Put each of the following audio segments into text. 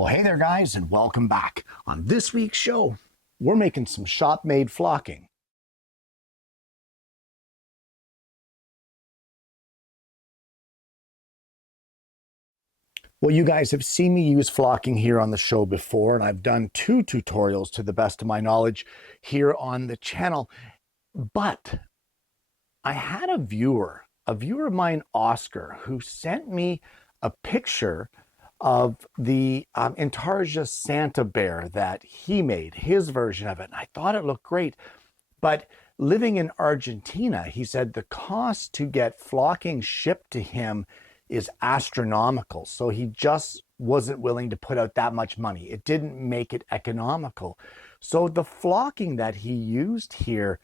Well, hey there, guys, and welcome back. On this week's show, we're making some shop-made flocking. Well, you guys have seen me use flocking here on the show before, and I've done 2 tutorials to the best of my knowledge here on the channel. But I had a viewer of mine, Oscar, who sent me a picture of the Intarsia Santa bear that he made, his version of it. And I thought it looked great. But living in Argentina, he said the cost to get flocking shipped to him is astronomical. So he just wasn't willing to put out that much money. It didn't make it economical. So the flocking that he used here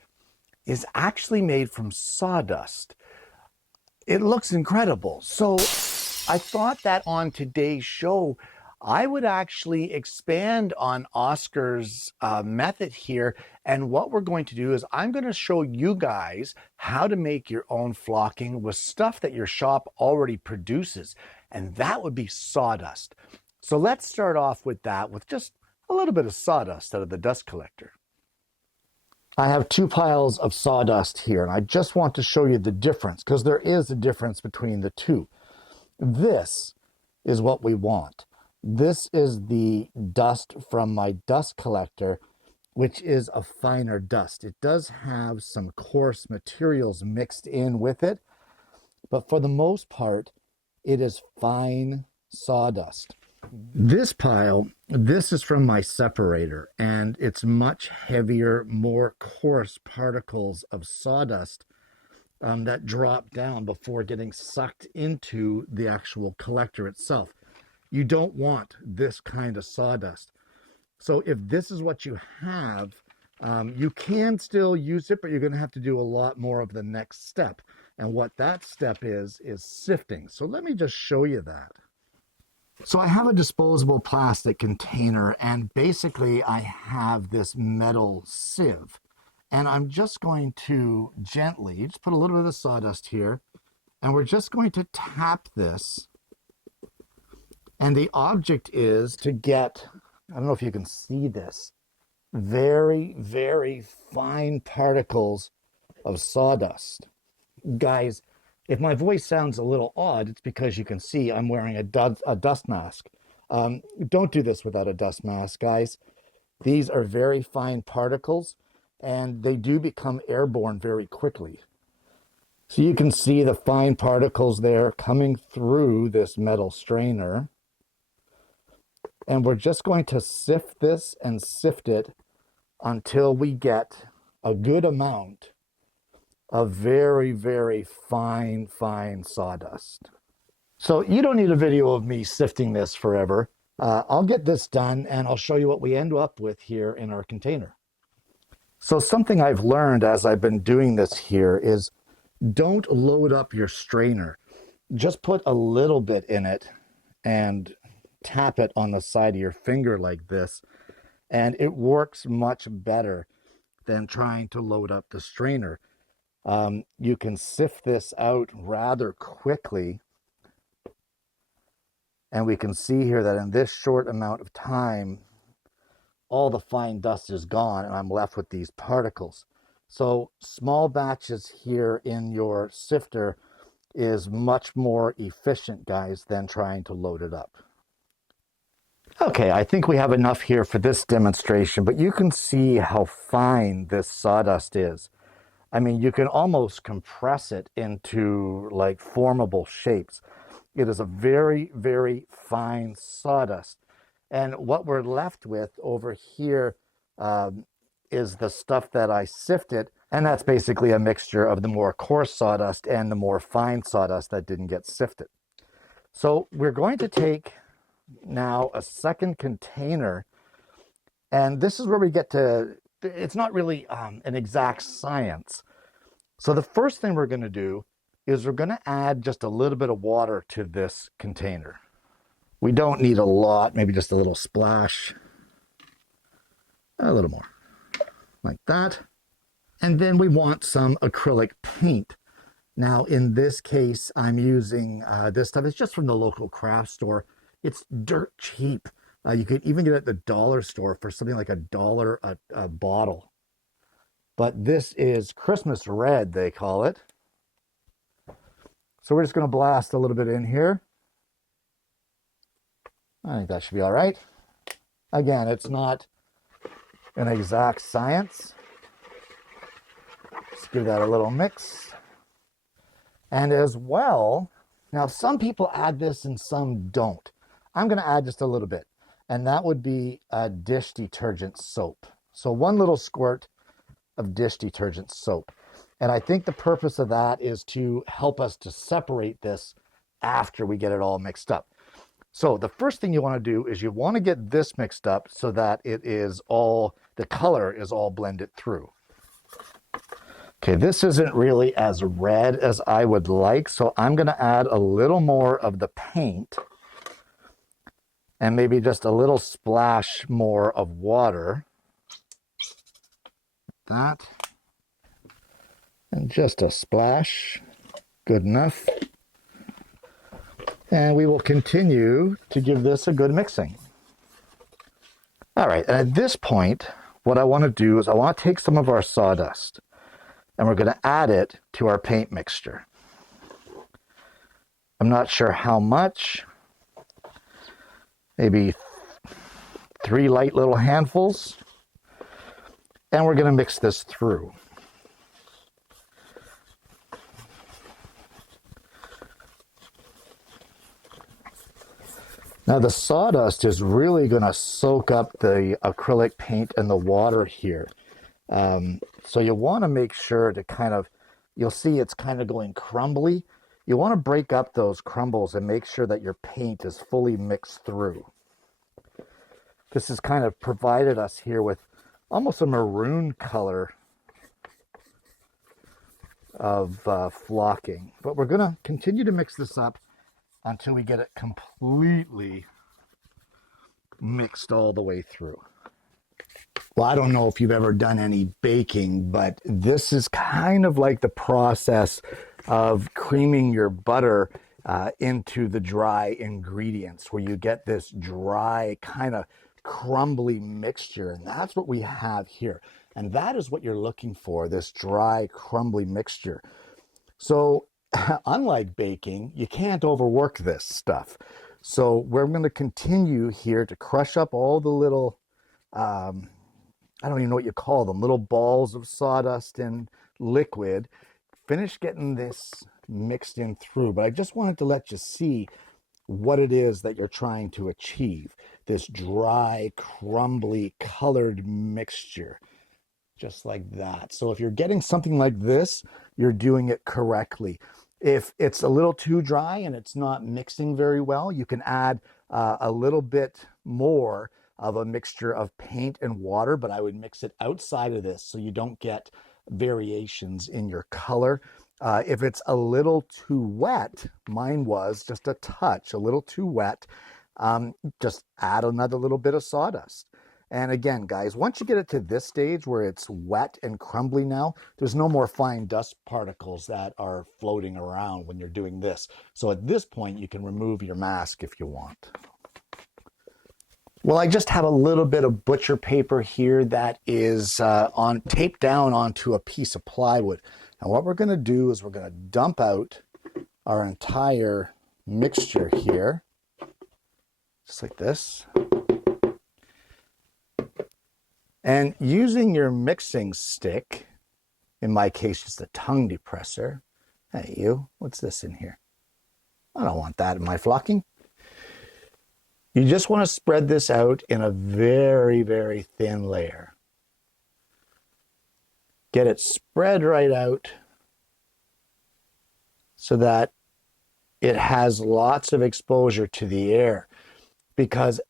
is actually made from sawdust. It looks incredible. So I thought that on today's show, I would actually expand on Oscar's method here. And what we're going to do is I'm going to show you guys how to make your own flocking with stuff that your shop already produces. And that would be sawdust. So let's start off with that, with just a little bit of sawdust out of the dust collector. I have 2 piles of sawdust here, and I just want to show you the difference, because there is a difference between the two. This is what we want. This is the dust from my dust collector, which is a finer dust. It does have some coarse materials mixed in with it, but for the most part, it is fine sawdust. This pile, this is from my separator, and it's much heavier, more coarse particles of sawdust that drop down before getting sucked into the actual collector itself. You don't want this kind of sawdust. So if this is what you have, you can still use it, but you're going to have to do a lot more of the next step. And what that step is sifting. So let me just show you that. So I have a disposable plastic container, and basically I have this metal sieve. And I'm just going to gently, just put a little bit of sawdust here, and we're just going to tap this. And the object is to get, I don't know if you can see this, very, very fine particles of sawdust. Guys, if my voice sounds a little odd, it's because you can see I'm wearing a dust mask. Don't do this without a dust mask, guys. These are very fine particles, and they do become airborne very quickly. So you can see the fine particles there coming through this metal strainer. And we're just going to sift this and sift it until we get a good amount of very, very fine sawdust. So you don't need a video of me sifting this forever. I'll get this done, and I'll show you what we end up with here in our container. So something I've learned as I've been doing this here is don't load up your strainer. Just put a little bit in it and tap it on the side of your finger like this, and it works much better than trying to load up the strainer. You can sift this out rather quickly, and we can see here that in this short amount of time, all the fine dust is gone, and I'm left with these particles. So small batches here in your sifter is much more efficient, guys, than trying to load it up. Okay, I think we have enough here for this demonstration, but you can see how fine this sawdust is. I mean, you can almost compress it into like formable shapes. It is a very, very fine sawdust. And what we're left with over here is the stuff that I sifted. And that's basically a mixture of the more coarse sawdust and the more fine sawdust that didn't get sifted. So we're going to take now a second container, and this is where we get to, it's not really an exact science. So the first thing we're going to do is we're going to add just a little bit of water to this container. We don't need a lot, maybe just a little splash, a little more, like that. And then we want some acrylic paint. Now in this case, I'm using this stuff. It's just from the local craft store. It's dirt cheap. You could even get it at the dollar store for something like $1 a bottle. But this is Christmas red, they call it. So we're just going to blast a little bit in here. I think that should be all right. Again, it's not an exact science. Let's give that a little mix. And as well, now some people add this and some don't. I'm going to add just a little bit, and that would be a dish detergent soap. So one little squirt of dish detergent soap. And I think the purpose of that is to help us to separate this after we get it all mixed up. So the first thing you want to do is you want to get this mixed up so that it is all, the color is all blended through. Okay, this isn't really as red as I would like, so I'm going to add a little more of the paint and maybe just a little splash more of water. That. And just a splash. Good enough. And we will continue to give this a good mixing. All right, and at this point, what I want to do is I want to take some of our sawdust and we're going to add it to our paint mixture. I'm not sure how much, maybe 3 light little handfuls, and we're going to mix this through. Now the sawdust is really going to soak up the acrylic paint and the water here. So you want to make sure to kind of, you'll see it's kind of going crumbly. You want to break up those crumbles and make sure that your paint is fully mixed through. This has kind of provided us here with almost a maroon color of flocking. But we're going to continue to mix this up until we get it completely mixed all the way through. Well, I don't know if you've ever done any baking, but this is kind of like the process of creaming your butter into the dry ingredients, where you get this dry, kind of crumbly mixture. And that's what we have here. And that is what you're looking for, this dry, crumbly mixture. So unlike baking, you can't overwork this stuff. So we're going to continue here to crush up all the little, I don't even know what you call them, little balls of sawdust and liquid. Finish getting this mixed in through, but I just wanted to let you see what it is that you're trying to achieve. This dry, crumbly, colored mixture, just like that. So if you're getting something like this, you're doing it correctly. If it's a little too dry and it's not mixing very well, you can add a little bit more of a mixture of paint and water, but I would mix it outside of this so you don't get variations in your color. If it's a little too wet, mine was just a touch, a little too wet, just add another little bit of sawdust. And again, guys, once you get it to this stage where it's wet and crumbly now, there's no more fine dust particles that are floating around when you're doing this. So at this point, you can remove your mask if you want. Well, I just have a little bit of butcher paper here that is taped down onto a piece of plywood. And what we're going to do is we're going to dump out our entire mixture here, just like this. And using your mixing stick, in my case, just a tongue depressor. Hey, you, what's this in here? I don't want that in my flocking. You just want to spread this out in a very, very thin layer. Get it spread right out so that it has lots of exposure to the air. Because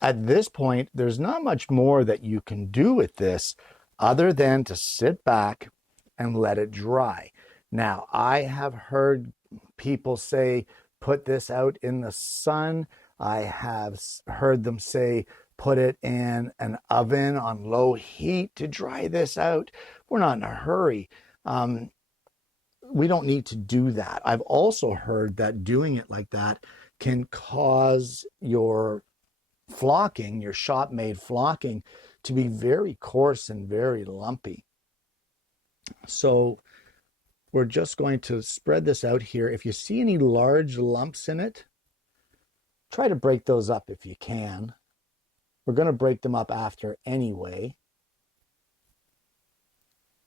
at this point, there's not much more that you can do with this other than to sit back and let it dry. Now, I have heard people say, put this out in the sun. I have heard them say, put it in an oven on low heat to dry this out. We're not in a hurry. We don't need to do that. I've also heard that doing it like that can cause your flocking, your shop-made flocking, to be very coarse and very lumpy. So we're just going to spread this out here. If you see any large lumps in it, try to break those up if you can. We're going to break them up after anyway.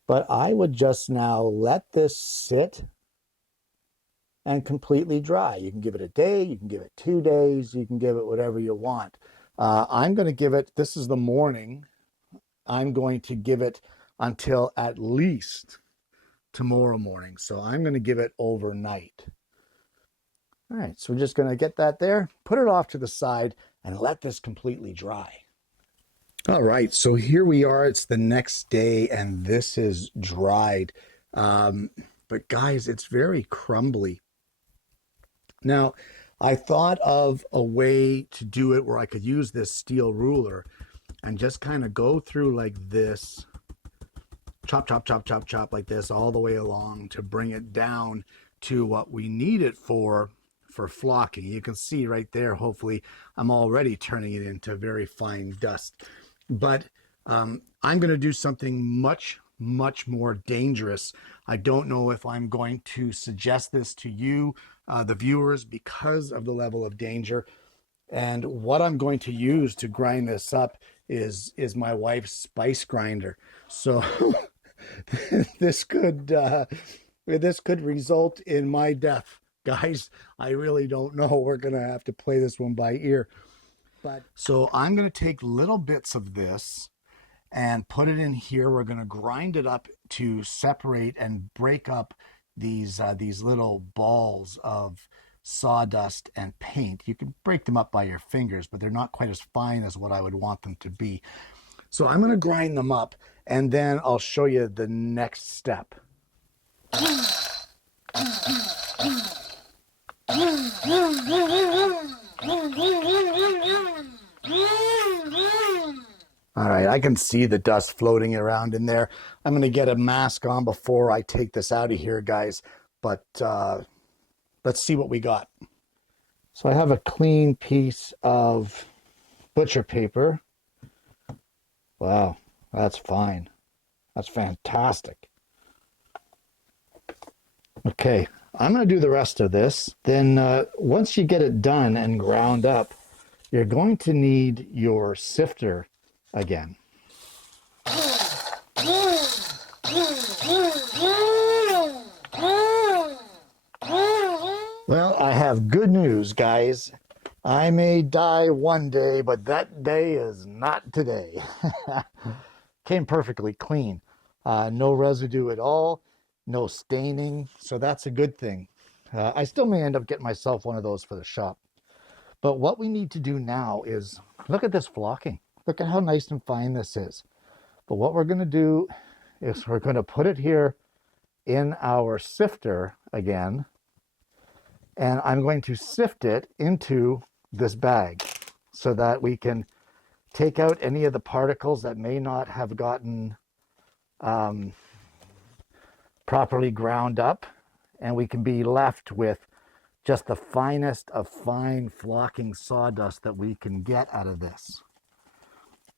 But I would just now let this sit and completely dry. You can give it a day, you can give it 2 days, you can give it whatever you want. I'm going to give it, this is the morning, I'm going to give it until at least tomorrow morning. So I'm going to give it overnight. All right, so we're just going to get that there, put it off to the side, and let this completely dry. All right, so here we are. It's the next day, and this is dried. But guys, it's very crumbly. Now, I thought of a way to do it where I could use this steel ruler and just kind of go through like this, chop, chop, chop, chop, chop like this all the way along to bring it down to what we need it for flocking. You can see right there, hopefully, I'm already turning it into very fine dust. But I'm going to do something much more dangerous. I don't know if I'm going to suggest this to you, the viewers, because of the level of danger. And what I'm going to use to grind this up is my wife's spice grinder. So this could result in my death, guys. I really don't know. We're going to have to play this one by ear. But so I'm going to take little bits of this and put it in here. We're going to grind it up to separate and break up these little balls of sawdust and paint. You can break them up by your fingers, but they're not quite as fine as what I would want them to be. So I'm going to grind them up, and then I'll show you the next step. All right, I can see the dust floating around in there. I'm going to get a mask on before I take this out of here, guys. But let's see what we got. So I have a clean piece of butcher paper. Wow, that's fine. That's fantastic. Okay, I'm going to do the rest of this. Then once you get it done and ground up, you're going to need your sifter again. Well, I have good news, guys. I may die one day, but that day is not today. Came perfectly clean. No residue at all, no staining, so that's a good thing. I still may end up getting myself one of those for the shop. But what we need to do now is look at this flocking. Look at how nice and fine this is. But what we're going to do is we're going to put it here in our sifter again. And I'm going to sift it into this bag so that we can take out any of the particles that may not have gotten properly ground up. And we can be left with just the finest of fine flocking sawdust that we can get out of this.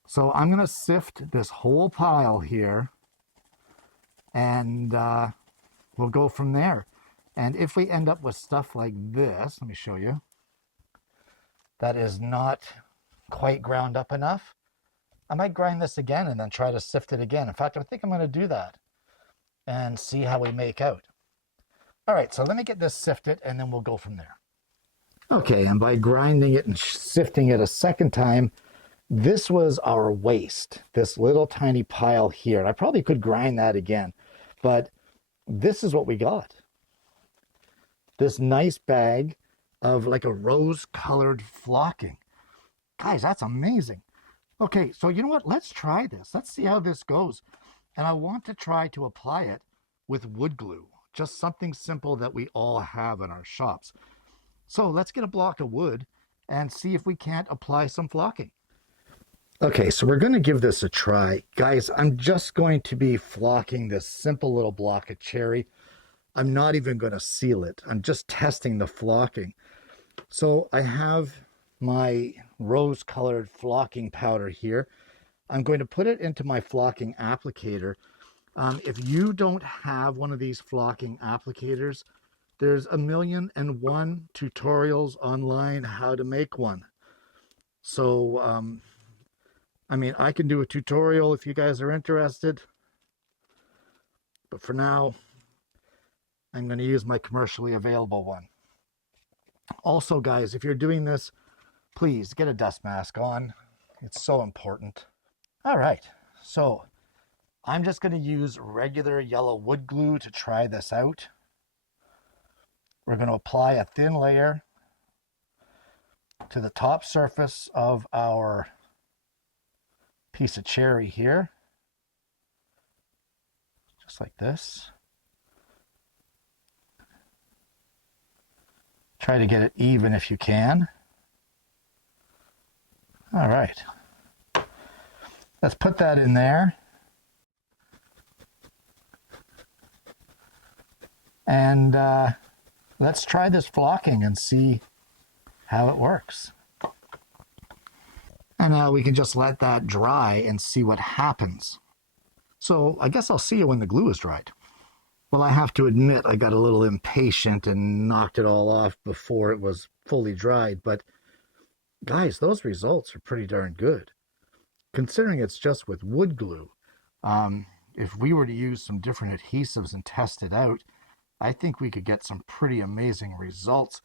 So I'm going to sift this whole pile here, and we'll go from there. And if we end up with stuff like this, let me show you, that is not quite ground up enough, I might grind this again and then try to sift it again. In fact, I think I'm going to do that and see how we make out. All right, so let me get this sifted and then we'll go from there. Okay, and by grinding it and sifting it a second time, this was our waste, this little tiny pile here. I probably could grind that again, but this is what we got. This nice bag of like a rose-colored flocking. Guys, that's amazing. Okay, so you know what? Let's try this. Let's see how this goes. And I want to try to apply it with wood glue, just something simple that we all have in our shops. So let's get a block of wood and see if we can't apply some flocking. Okay, so we're going to give this a try. Guys, I'm just going to be flocking this simple little block of cherry. I'm not even going to seal it. I'm just testing the flocking. So I have my rose-colored flocking powder here. I'm going to put it into my flocking applicator. If you don't have one of these flocking applicators, there's 1,000,001 tutorials online how to make one. So, I mean, I can do a tutorial if you guys are interested. But for now, I'm going to use my commercially available one. Also, guys, if you're doing this, please get a dust mask on. It's so important. All right, so I'm just going to use regular yellow wood glue to try this out. We're going to apply a thin layer to the top surface of our piece of cherry here, just like this. Try to get it even if you can. All right, let's put that in there. And let's try this flocking and see how it works. And now we can just let that dry and see what happens. So I guess I'll see you when the glue is dried. Well, I have to admit I got a little impatient and knocked it all off before it was fully dried, but guys, those results are pretty darn good. Considering it's just with wood glue, if we were to use some different adhesives and test it out, I think we could get some pretty amazing results.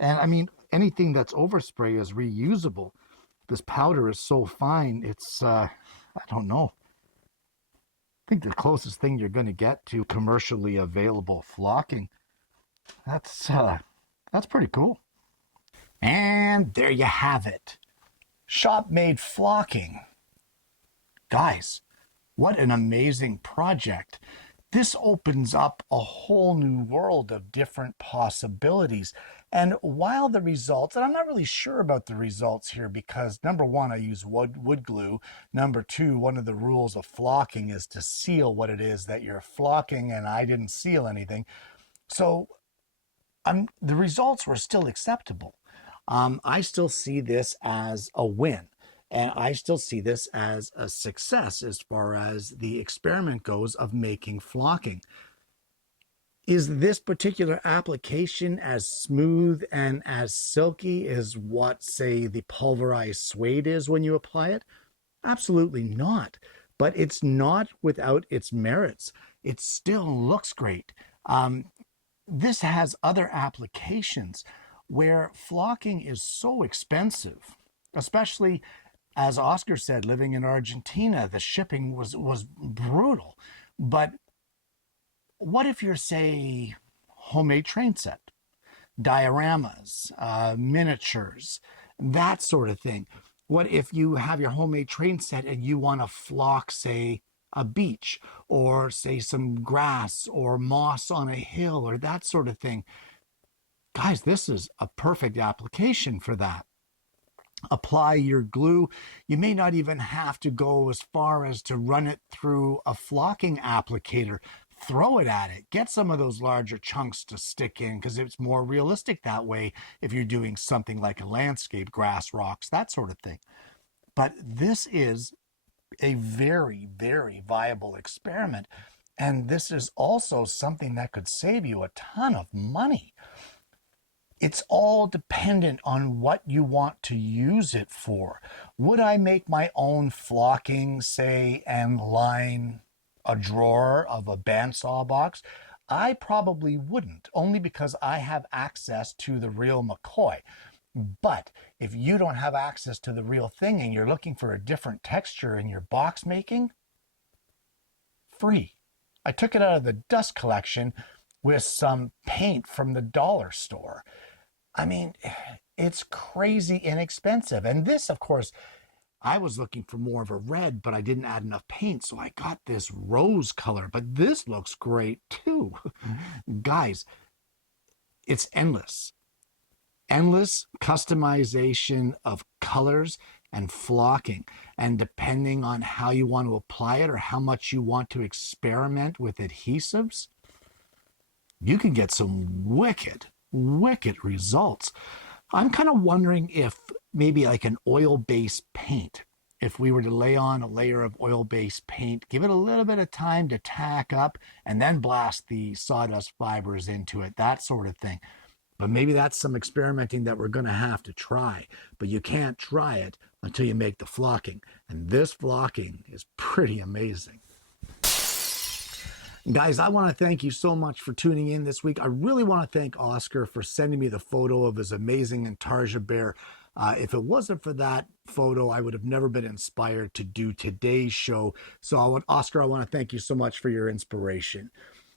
And I mean, anything that's overspray is reusable. This powder is so fine, it's, I don't know. I think the closest thing you're going to get to commercially available flocking. That's pretty cool. And there you have it. Shop-made flocking. Guys, what an amazing project. This opens up a whole new world of different possibilities. And while the results, and I'm not really sure about the results here because number one, I use wood glue. Number two, one of the rules of flocking is to seal what it is that you're flocking, and I didn't seal anything. So the results were still acceptable. I still see this as a win. And I still see this as a success as far as the experiment goes of making flocking. Is this particular application as smooth and as silky as what, say, the pulverized suede is when you apply it? Absolutely not. But it's not without its merits. It still looks great. This has other applications where flocking is so expensive, especially as Oscar said, living in Argentina, the shipping was brutal. But what if you're, say, homemade train set, dioramas, miniatures, that sort of thing? What if you have your homemade train set and you want to flock, say, a beach or, say, some grass or moss on a hill or that sort of thing? Guys, this is a perfect application for that. Apply your glue. You may not even have to go as far as to run it through a flocking applicator. Throw it at it. Get some of those larger chunks to stick in because it's more realistic that way if you're doing something like a landscape, grass, rocks, that sort of thing. But this is a very, very viable experiment. And this is also something that could save you a ton of money. It's all dependent on what you want to use it for. Would I make my own flocking, say, and line a drawer of a bandsaw box? I probably wouldn't, only because I have access to the real McCoy. But if you don't have access to the real thing and you're looking for a different texture in your box making, free. I took it out of the dust collection with some paint from the dollar store. I mean, it's crazy inexpensive. And this, of course, I was looking for more of a red, but I didn't add enough paint, so I got this rose color. But this looks great too. Guys, it's endless. Endless customization of colors and flocking. And depending on how you want to apply it or how much you want to experiment with adhesives, you can get some wicked results. I'm kind of wondering if maybe like an oil-based paint. If we were to lay on a layer of oil-based paint, give it a little bit of time to tack up and then blast the sawdust fibers into it, that sort of thing. But maybe that's some experimenting that we're going to have to try. But you can't try it until you make the flocking. And this flocking is pretty amazing. Guys, I want to thank you so much for tuning in this week. I really want to thank Oscar for sending me the photo of his amazing Intarsia bear. If it wasn't for that photo, I would have never been inspired to do today's show. So, Oscar, I want to thank you so much for your inspiration.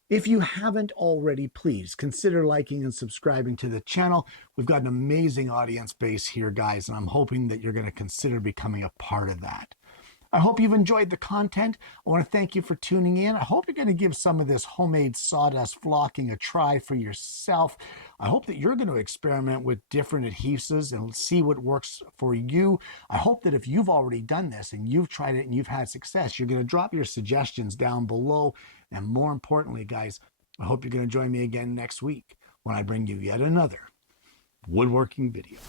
If you haven't already, please consider liking and subscribing to the channel. We've got an amazing audience base here, guys, and I'm hoping that you're going to consider becoming a part of that. I hope you've enjoyed the content. I want to thank you for tuning in. I hope you're going to give some of this homemade sawdust flocking a try for yourself. I hope that you're going to experiment with different adhesives and see what works for you. I hope that if you've already done this and you've tried it and you've had success, you're going to drop your suggestions down below. And more importantly, guys, I hope you're going to join me again next week when I bring you yet another woodworking video.